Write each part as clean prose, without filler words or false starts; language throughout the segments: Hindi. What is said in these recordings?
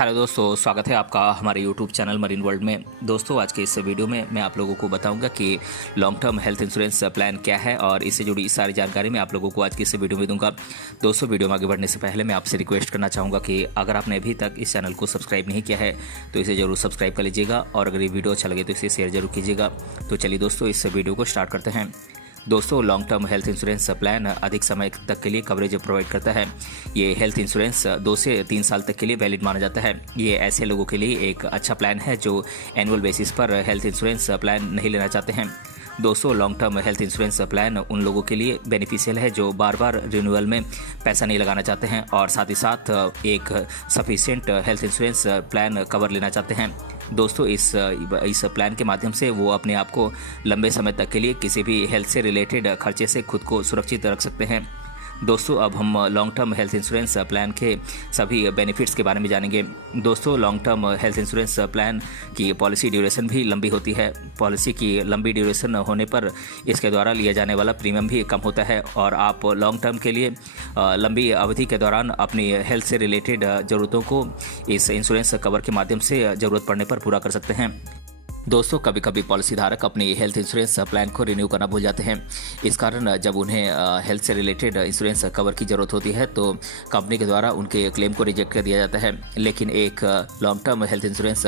हेलो दोस्तों, स्वागत है आपका हमारे यूट्यूब चैनल मरीन वर्ल्ड में। दोस्तों, आज के इस वीडियो में मैं आप लोगों को बताऊंगा कि long term health insurance plan क्या है और इससे जुड़ी सारी जानकारी मैं आप लोगों को आज की इस वीडियो में दूंगा। दोस्तों, वीडियो में आगे बढ़ने से पहले मैं आपसे रिक्वेस्ट करना चाहूँगा कि अगर आपने अभी तक इस चैनल को सब्सक्राइब नहीं किया है तो इसे जरूर सब्सक्राइब कर लीजिएगा और अगर ये वीडियो अच्छा लगे तो इसे शेयर जरूर कीजिएगा। तो चलिए दोस्तों, इस वीडियो को स्टार्ट करते हैं। दोस्तों, long term health insurance plan अधिक समय तक के लिए कवरेज प्रोवाइड करता है। ये हेल्थ इंश्योरेंस 2 से 3 साल तक के लिए वैलिड माना जाता है। ये ऐसे लोगों के लिए एक अच्छा प्लान है जो एनुअल बेसिस पर हेल्थ इंश्योरेंस प्लान नहीं लेना चाहते हैं। दोस्तों, long term health insurance plan उन लोगों के लिए बेनिफिशियल है जो बार बार रिन्यूअल में पैसा नहीं लगाना चाहते हैं और साथ ही साथ एक sufficient health insurance plan cover लेना चाहते हैं। दोस्तों, इस प्लान के माध्यम से वो अपने आप को लंबे समय तक के लिए किसी भी हेल्थ से रिलेटेड खर्चे से खुद को सुरक्षित रख सकते हैं। दोस्तों, अब हम long term health insurance plan के सभी बेनिफिट्स के बारे में जानेंगे। दोस्तों, long term health insurance plan की पॉलिसी ड्यूरेशन भी लंबी होती है। पॉलिसी की लंबी ड्यूरेशन होने पर इसके द्वारा लिया जाने वाला प्रीमियम भी कम होता है और आप लॉन्ग टर्म के लिए लंबी अवधि के दौरान अपनी हेल्थ से रिलेटेड ज़रूरतों को इस इंश्योरेंस कवर के माध्यम से ज़रूरत पड़ने पर पूरा कर सकते हैं। दोस्तों, कभी कभी पॉलिसी धारक अपनी हेल्थ इंश्योरेंस प्लान को रिन्यू करना भूल जाते हैं। इस कारण जब उन्हें हेल्थ से रिलेटेड इंश्योरेंस कवर की ज़रूरत होती है तो कंपनी के द्वारा उनके क्लेम को रिजेक्ट कर दिया जाता है। लेकिन एक long term health insurance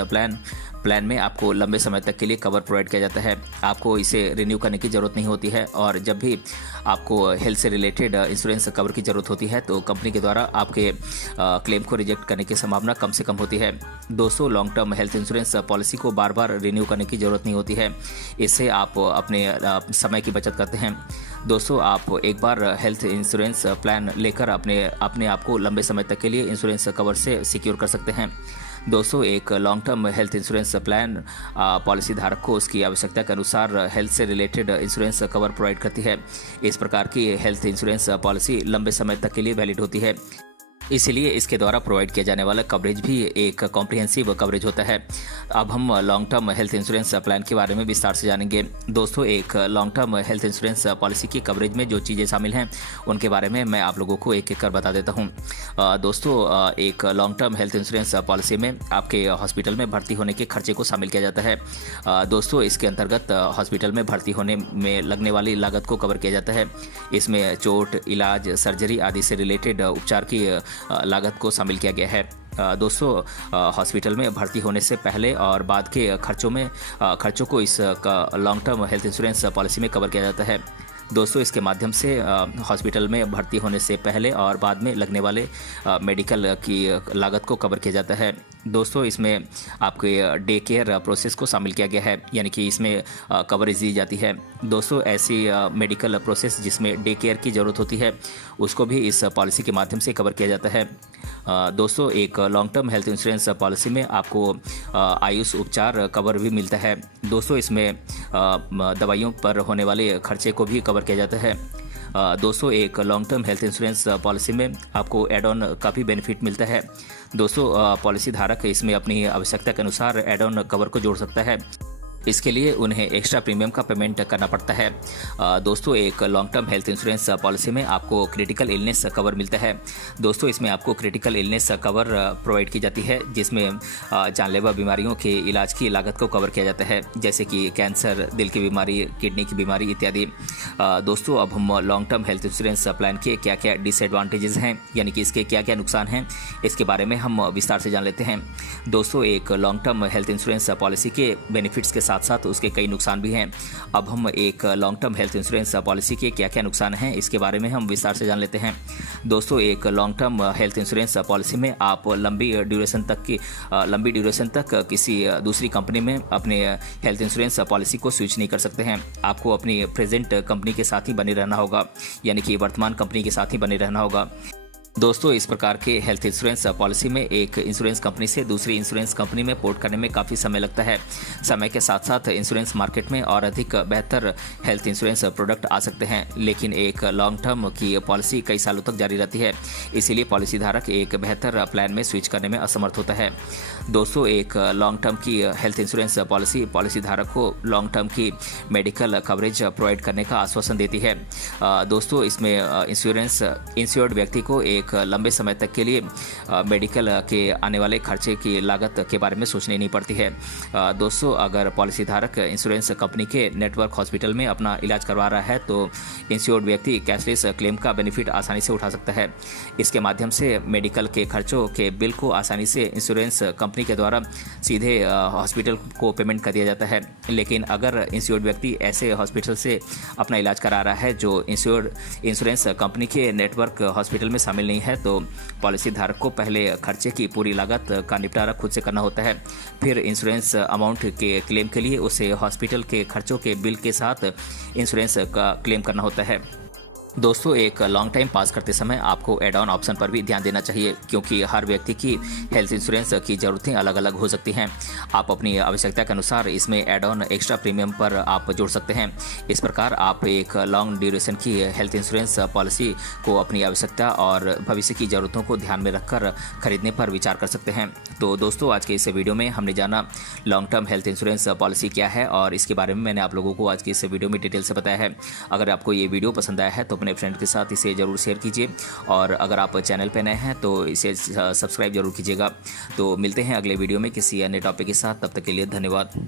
plan में आपको लंबे समय तक के लिए कवर प्रोवाइड किया जाता है। आपको इसे रिन्यू करने की ज़रूरत नहीं होती है और जब भी आपको हेल्थ से रिलेटेड इंश्योरेंस कवर की ज़रूरत होती है तो कंपनी के द्वारा आपके क्लेम को रिजेक्ट करने की संभावना कम से कम होती है। दोस्तों, long term health insurance policy को बार बार रिन्यू करने की ज़रूरत नहीं होती है। इससे आप अपने समय की बचत करते हैं। दोस्तों, आप एक बार हेल्थ इंश्योरेंस प्लान लेकर अपने आप को लंबे समय तक के लिए इंश्योरेंस कवर से सिक्योर कर सकते हैं। दोस्तों, एक long term health insurance plan policy धारक को उसकी आवश्यकता के अनुसार हेल्थ से रिलेटेड इंश्योरेंस कवर प्रोवाइड करती है। इस प्रकार की हेल्थ इंश्योरेंस पॉलिसी लंबे समय तक के लिए वैलिड होती है, इसलिए इसके द्वारा प्रोवाइड किया जाने वाला कवरेज भी एक कॉम्प्रिहेंसिव कवरेज होता है। अब हम long term health insurance plan के बारे में विस्तार से जानेंगे। दोस्तों, एक long term health insurance policy की कवरेज में जो चीज़ें शामिल हैं उनके बारे में मैं आप लोगों को एक एक कर बता देता हूं। दोस्तों, एक long term health insurance policy में आपके हॉस्पिटल में भर्ती होने के खर्चे को शामिल किया जाता है। दोस्तों, इसके अंतर्गत हॉस्पिटल में भर्ती होने में लगने वाली लागत को कवर किया जाता है। इसमें चोट, इलाज, सर्जरी आदि से रिलेटेड उपचार की लागत को शामिल किया गया है। दोस्तों, हॉस्पिटल में भर्ती होने से पहले और बाद के खर्चों को इस long term health insurance policy में कवर किया जाता है। दोस्तों, इसके माध्यम से हॉस्पिटल में भर्ती होने से पहले और बाद में लगने वाले मेडिकल की लागत को कवर किया जाता है। दोस्तों, इसमें आपके डे केयर प्रोसेस को शामिल किया गया है, यानी कि इसमें कवरेज दी जाती है। दोस्तों, ऐसी मेडिकल प्रोसेस जिसमें डे केयर की ज़रूरत होती है उसको भी इस पॉलिसी के माध्यम से कवर किया जाता है। दोस्तों, एक long term health insurance policy में आपको आयुष उपचार कवर भी मिलता है। दोस्तों, इसमें दवाइयों पर होने वाले खर्चे को भी कवर किया जाता है। दोस्तों, एक long term health insurance policy में आपको एड ऑन का भी बेनिफिट मिलता है। दोस्तों, पॉलिसी धारक इसमें अपनी आवश्यकता के अनुसार एड ऑन कवर को जोड़ सकता है। इसके लिए उन्हें एक्स्ट्रा प्रीमियम का पेमेंट करना पड़ता है। दोस्तों, एक long term health insurance policy में आपको क्रिटिकल इलनेस कवर मिलता है। दोस्तों, इसमें आपको क्रिटिकल इलनेस कवर प्रोवाइड की जाती है जिसमें जानलेवा बीमारियों के इलाज की लागत को कवर किया जाता है, जैसे कि कैंसर, दिल की बीमारी, किडनी की बीमारी इत्यादि। दोस्तों, अब हम long term health insurance plan के क्या क्या डिसएडवांटेजेस हैं, यानी कि इसके क्या क्या नुकसान हैं, इसके बारे में हम विस्तार से जान लेते हैं। दोस्तों, एक long term health insurance policy के बेनिफिट्स के साथ साथ उसके कई नुकसान भी हैं। अब हम एक long term health insurance policy के क्या क्या नुकसान हैं इसके बारे में हम विस्तार से जान लेते हैं। दोस्तों, एक long term health insurance policy में आप लंबी ड्यूरेशन तक किसी दूसरी कंपनी में अपने हेल्थ इंश्योरेंस पॉलिसी को स्विच नहीं कर सकते हैं। आपको अपनी प्रेजेंट कंपनी के साथ ही बने रहना होगा, यानी कि वर्तमान कंपनी के साथ ही बने रहना होगा। दोस्तों, इस प्रकार के हेल्थ इंश्योरेंस पॉलिसी में एक इंश्योरेंस कंपनी से दूसरी इंश्योरेंस कंपनी में पोर्ट करने में काफ़ी समय लगता है। समय के साथ साथ इंश्योरेंस मार्केट में और अधिक बेहतर हेल्थ इंश्योरेंस प्रोडक्ट आ सकते हैं, लेकिन एक लॉन्ग टर्म की पॉलिसी कई सालों तक जारी रहती है, इसीलिए पॉलिसी धारक एक बेहतर प्लान में स्विच करने में असमर्थ होता है। दोस्तों, एक लॉन्ग टर्म की हेल्थ इंश्योरेंस पॉलिसी धारक को लॉन्ग टर्म की मेडिकल कवरेज प्रोवाइड करने का आश्वासन देती है। दोस्तों, इसमें इंश्योर्ड व्यक्ति को एक एक लंबे समय तक के लिए मेडिकल के आने वाले खर्चे की लागत के बारे में सोचनी नहीं पड़ती है। दोस्तों, अगर पॉलिसी धारक इंश्योरेंस कंपनी के नेटवर्क हॉस्पिटल में अपना इलाज करवा रहा है तो इंश्योर्ड व्यक्ति कैशलेस क्लेम का बेनिफिट आसानी से उठा सकता है। इसके माध्यम से मेडिकल के खर्चों के बिल को आसानी से इंश्योरेंस कंपनी के द्वारा सीधे हॉस्पिटल को पेमेंट कर दिया जाता है। लेकिन अगर इंश्योर्ड व्यक्ति ऐसे हॉस्पिटल से अपना इलाज करा रहा है जो इंश्योरेंस कंपनी के नेटवर्क हॉस्पिटल में शामिल नहीं है तो पॉलिसी धारक को पहले खर्चे की पूरी लागत का निपटारा खुद से करना होता है। फिर इंश्योरेंस अमाउंट के क्लेम के लिए उसे हॉस्पिटल के खर्चों के बिल के साथ इंश्योरेंस का क्लेम करना होता है। दोस्तों, एक लॉन्ग टाइम पास करते समय आपको एड ऑन ऑप्शन पर भी ध्यान देना चाहिए, क्योंकि हर व्यक्ति की हेल्थ इंश्योरेंस की ज़रूरतें अलग अलग हो सकती हैं। आप अपनी आवश्यकता के अनुसार इसमें एड ऑन एक्स्ट्रा प्रीमियम पर आप जोड़ सकते हैं। इस प्रकार आप एक लॉन्ग ड्यूरेशन की हेल्थ इंश्योरेंस पॉलिसी को अपनी आवश्यकता और भविष्य की ज़रूरतों को ध्यान में रखकर खरीदने पर विचार कर सकते हैं। तो दोस्तों, आज के इस वीडियो में हमने जाना long term health insurance policy क्या है और इसके बारे में मैंने आप लोगों को आज की इस वीडियो में डिटेल से बताया है। अगर आपको ये वीडियो पसंद आया है तो अपने फ्रेंड के साथ इसे ज़रूर शेयर कीजिए और अगर आप चैनल पर नए हैं तो इसे सब्सक्राइब जरूर कीजिएगा। तो मिलते हैं अगले वीडियो में किसी अन्य टॉपिक के साथ। तब तक के लिए धन्यवाद।